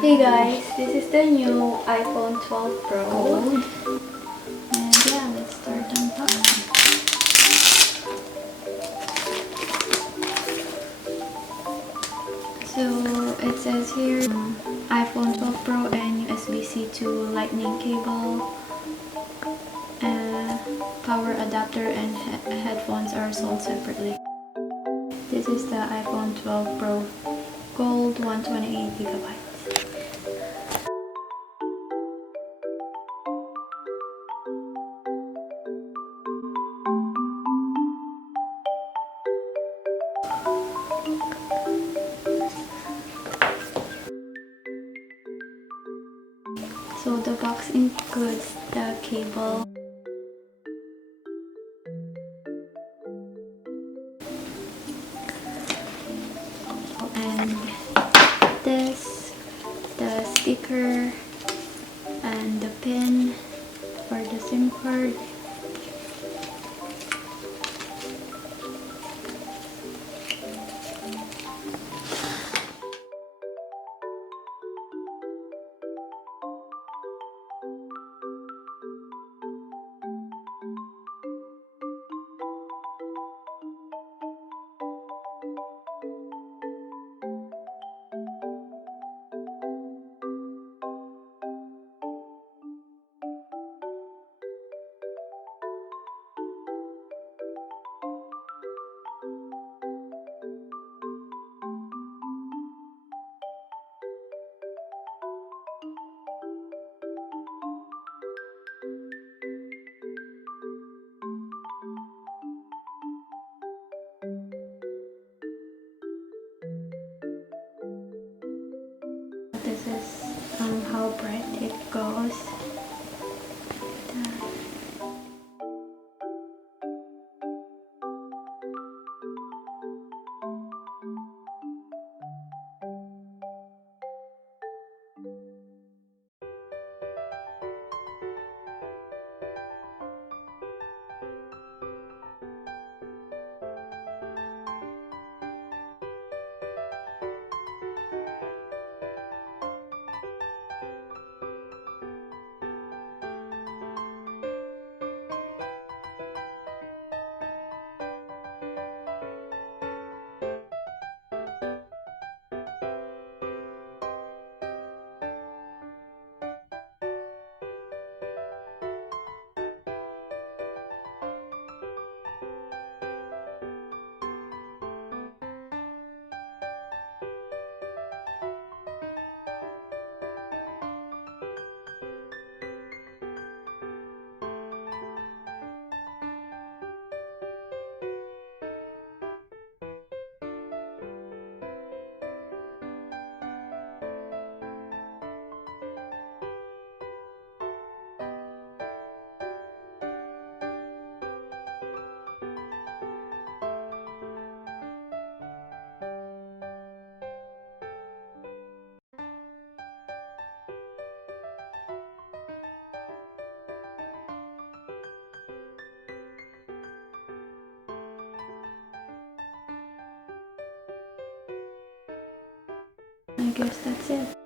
Hey guys, this is the new iPhone 12 Pro. Gold. And yeah, let's start unboxing. So it says here iPhone 12 Pro and USB-C to Lightning cable. Power adapter and headphones are sold separately. This is the iPhone 12 Pro Gold 128GB. So the box includes the cable and this, the sticker and the pin for the SIM card. This is how bright it goes. I guess that's it.